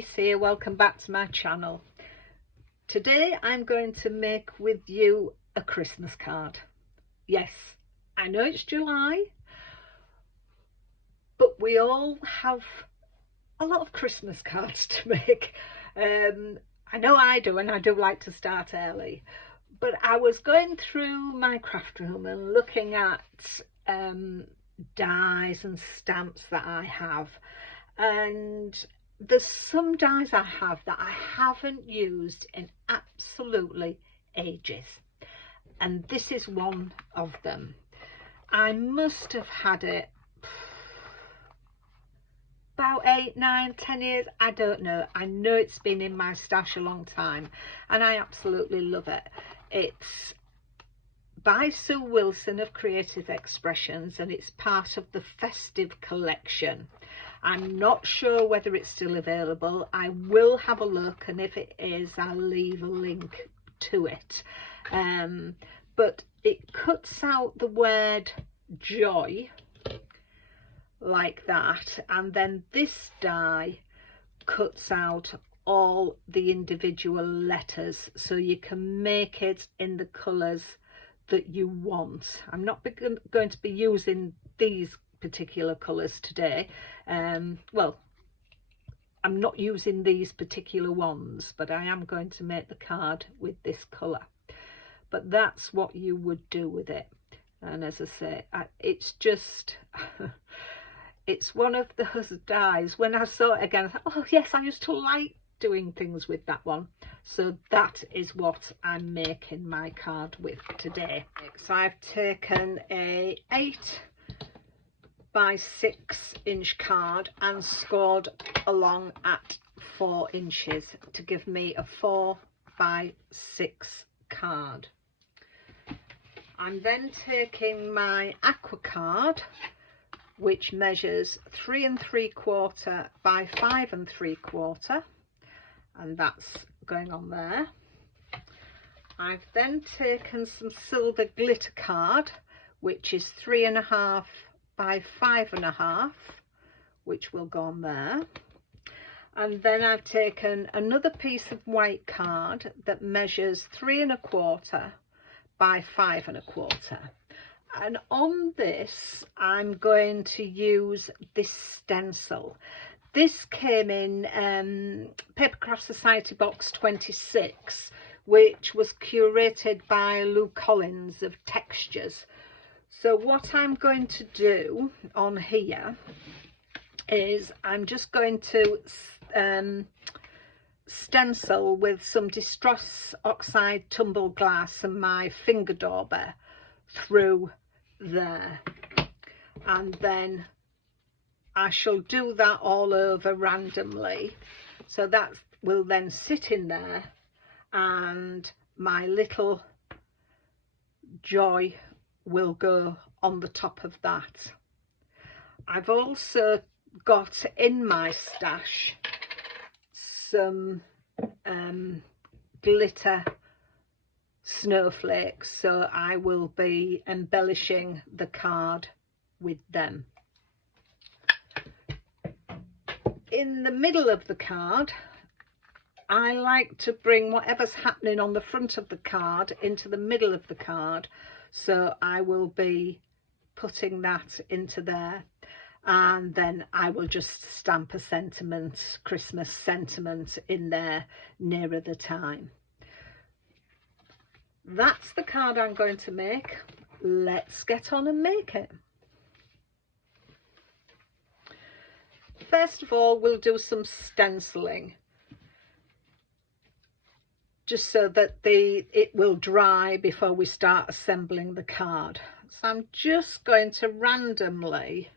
Denise here, welcome back to my channel. Today I'm going to make with you a Christmas card. Yes, I know it's July, but we all have a lot of Christmas cards to make. I know I do, and I do like to start early. But I was going through my craft room and looking at dies and stamps that I have, and there's some dies I have that I haven't used in absolutely ages, and this is one of them. I must have had it about 8, 9, 10 years, I don't know. I know it's been in my stash a long time and I absolutely love it. It's by Sue Wilson of Creative Expressions and it's part of the festive collection. I'm not sure whether it's still available. I will have a look, and if it is, I'll leave a link to it. But it cuts out the word joy like that, and then this die cuts out all the individual letters so you can make it in the colours that you want. I'm not going to be using these particular colours today. Well, I'm not using these particular ones, but I am going to make the card with this colour. But that's what you would do with it. And as I say, it's just it's one of those dies. When I saw it again, I thought, oh yes, I used to like doing things with that one. So that is what I'm making my card with today. So I've taken a 8 by 6 inch card and scored along at 4 inches to give me a 4 by 6 card. I'm then taking my aqua card, which measures 3 3/4 by 5 3/4, and that's going on there. I've then taken some silver glitter card, which is 3 1/2 by 5 1/2, which will go on there. And then I've taken another piece of white card that measures 3 1/4 by 5 1/4. And on this I'm going to use this stencil. This came in Papercraft Society box 26, which was curated by Lou Collins of Textures. So what I'm going to do on here is I'm just going to stencil with some Distress Oxide tumble glass and my finger dauber through there, and then I shall do that all over randomly, so that will then sit in there and my little joy will go on the top of that. I've also got in my stash some glitter snowflakes, so I will be embellishing the card with them. In the middle of the card, I like to bring whatever's happening on the front of the card into the middle of the card, so I will be putting that into there, and then I will just stamp a sentiment, Christmas sentiment in there nearer the time. That's the card I'm going to make. Let's get on and make it. First of all, we'll do some stenciling, just so that it will dry before we start assembling the card. So I'm just going to randomly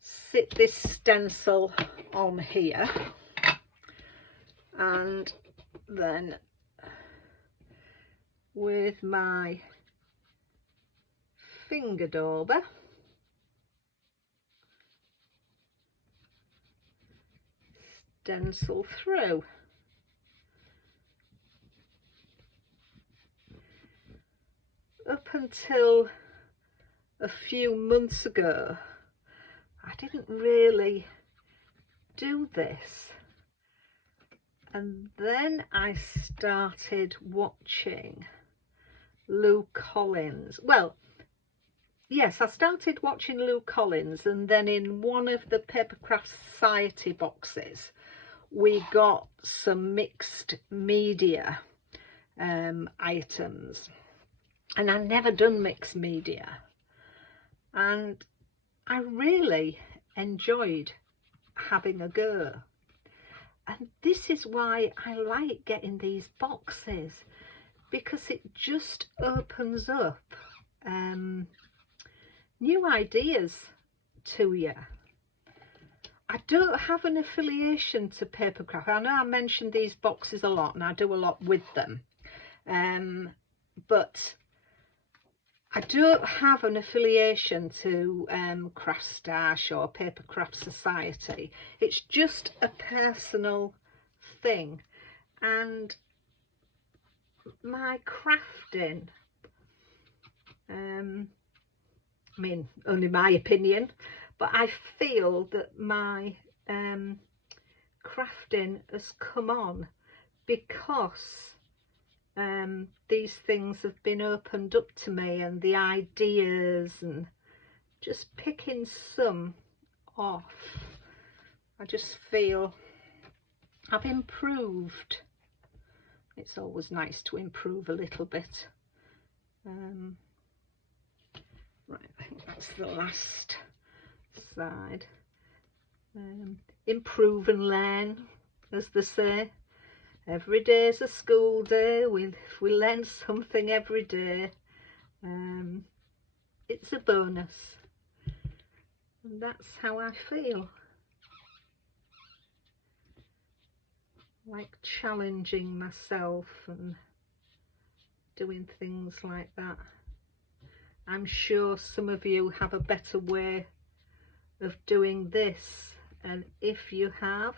sit this stencil on here, and then with my finger dauber stencil through. Up until a few months ago, I didn't really do this. And then I started watching Lou Collins. Well, yes, I started watching Lou Collins, and then in one of the Papercraft Society boxes we got some mixed media items, and I've never done mixed media, and I really enjoyed having a go. And this is why I like getting these boxes, because it just opens up new ideas to you. I don't have an affiliation to Papercraft. I know I mentioned these boxes a lot and I do a lot with them, but I don't have an affiliation to Craft Stash or Papercraft Society. It's just a personal thing, and my crafting, I mean, only my opinion, but I feel that my crafting has come on because these things have been opened up to me, and the ideas, and just picking some off, I just feel I've improved. It's always nice to improve a little bit. Right, I think that's the last side. Improve and learn, as they say. Every day is a school day. We learn something every day. It's a bonus, and that's how I feel. Like challenging myself and doing things like that. I'm sure some of you have a better way of doing this, and if you have,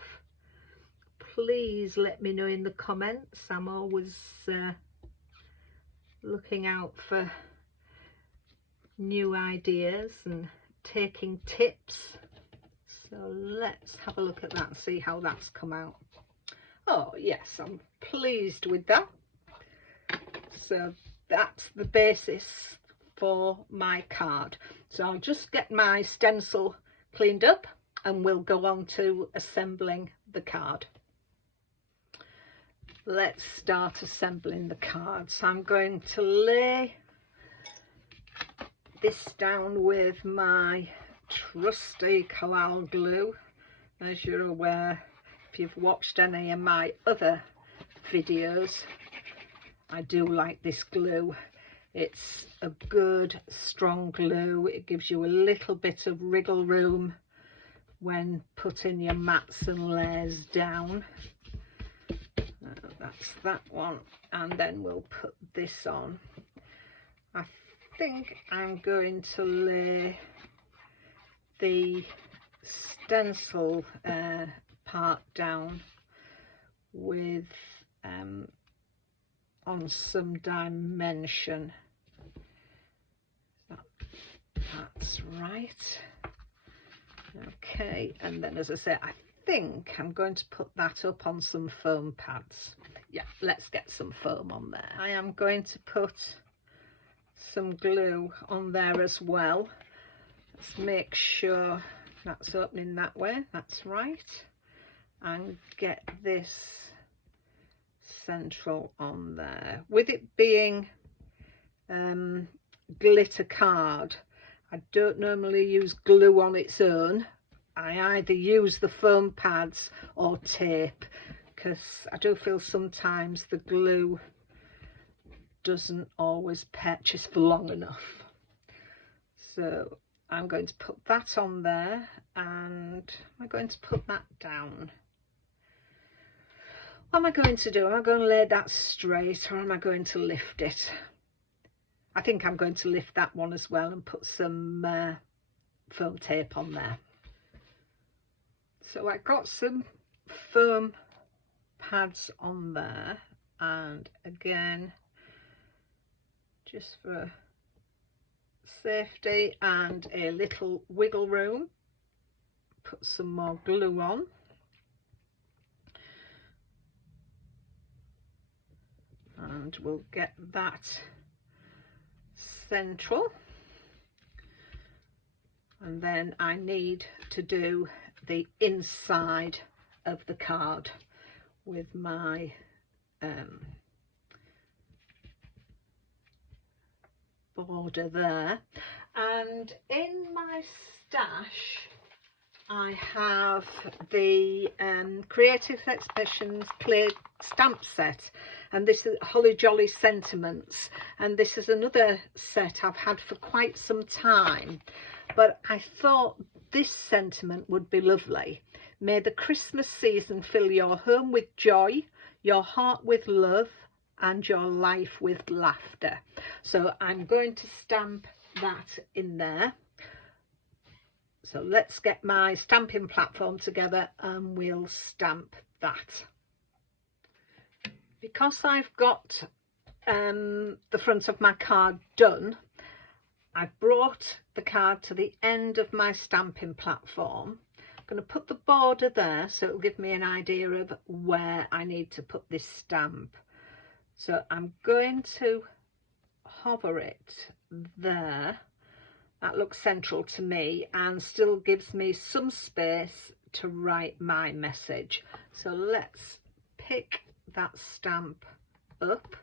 please let me know in the comments. I'm always looking out for new ideas and taking tips. So let's have a look at that and see how that's come out. Oh yes, I'm pleased with that. So that's the basis for my card. So I'll just get my stencil cleaned up and we'll go on to assembling the card. Let's start assembling the card. So I'm going to lay this down with my trusty Collal glue. As you're aware, if you've watched any of my other videos, I do like this glue. It's a good strong glue. It gives you a little bit of wriggle room when putting your mats and layers down. That's that one, and then we'll put this on. I think I'm going to lay the stencil part down with on some dimension. That's right. Okay, and then as I say, I think I'm going to put that up on some foam pads. Yeah, let's get some foam on there. I am going to put some glue on there as well. Let's make sure that's opening that way. That's right. And get this central on there. With it being glitter card, I don't normally use glue on its own. I either use the foam pads or tape, because I do feel sometimes the glue doesn't always purchase for long enough. So I'm going to put that on there, and I'm going to put that down. What am I going to do? Am I going to lay that straight, or am I going to lift it? I think I'm going to lift that one as well and put some foam tape on there. So I got some foam pads on there, and again, just for safety and a little wiggle room, put some more glue on. and we'll get that central. And then I need to do the inside of the card with my border there. And in my stash I have the Creative Expressions clear stamp set, and this is Holly Jolly Sentiments, and this is another set I've had for quite some time, but I thought this sentiment would be lovely. May the Christmas season fill your home with joy, your heart with love, and your life with laughter. So I'm going to stamp that in there. So let's get my stamping platform together and we'll stamp that. Because I've got the front of my card done, I've brought the card to the end of my stamping platform. I'm going to put the border there so it'll give me an idea of where I need to put this stamp. So I'm going to hover it there. That looks central to me and still gives me some space to write my message. So let's pick that stamp up.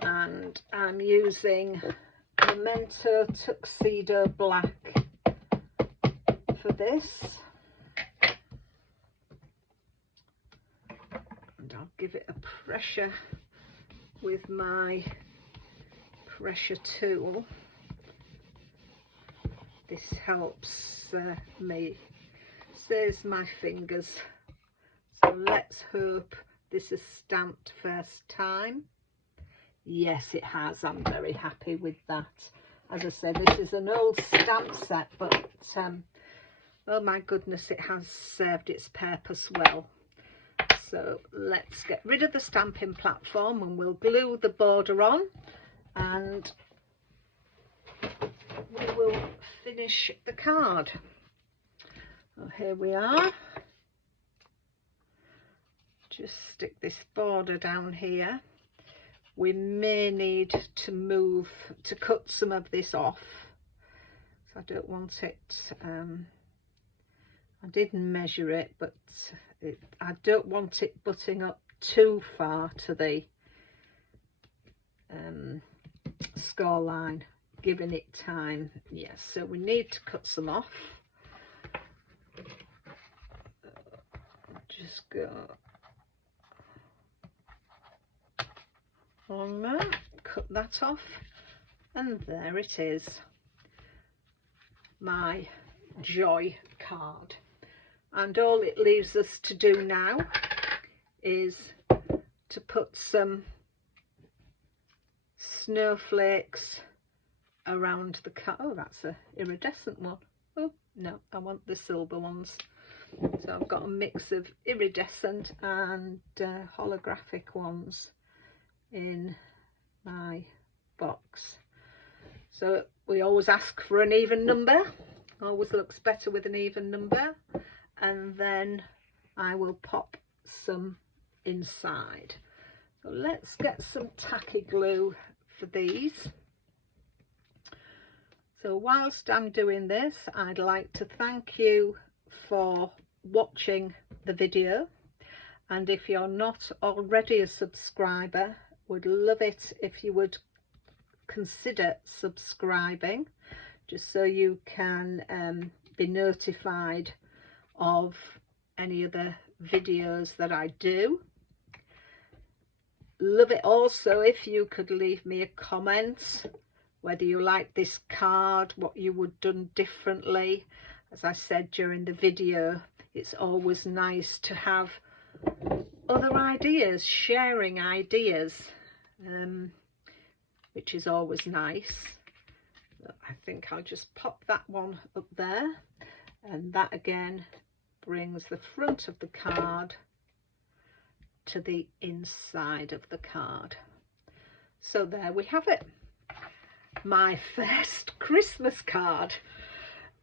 And I'm using Memento Tuxedo Black for this. And I'll give it a pressure with my pressure tool. This helps me, saves my fingers. So let's hope this is stamped first time. Yes, it has. I'm very happy with that. As I said, this is an old stamp set, but oh my goodness, it has served its purpose well. So let's get rid of the stamping platform and we'll glue the border on and we will finish the card. Well, here we are. Just stick this border down here. We may need to cut some of this off. So I don't want it, I did measure it, but I don't want it butting up too far to the score line, giving it time. Yes, so we need to cut some off. Just go on there, cut that off, and there it is, my joy card. And all it leaves us to do now is to put some snowflakes around the card. Oh, that's an iridescent one. Oh no, I want the silver ones. So I've got a mix of iridescent and holographic ones in my box. So we always ask for an even number. Always looks better with an even number. And then I will pop some inside. So let's get some tacky glue for these. So whilst I'm doing this, I'd like to thank you for watching the video, and if you're not already a subscriber, would love it if you would consider subscribing, just so you can be notified of any other videos that I do. Love it also if you could leave me a comment whether you like this card, what you would done differently. As I said during the video, it's always nice to have other ideas, sharing ideas, which is always nice. I think I'll just pop that one up there, and that again brings the front of the card to the inside of the card. So there we have it, my first Christmas card.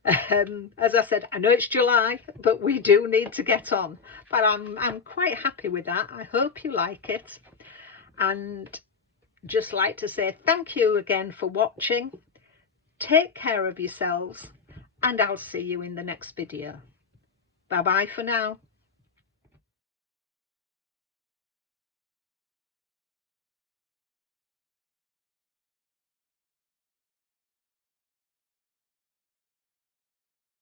As I said, I know it's July, but we do need to get on. But I'm quite happy with that. I hope you like it. And just like to say thank you again for watching. Take care of yourselves, and I'll see you in the next video. Bye bye for now.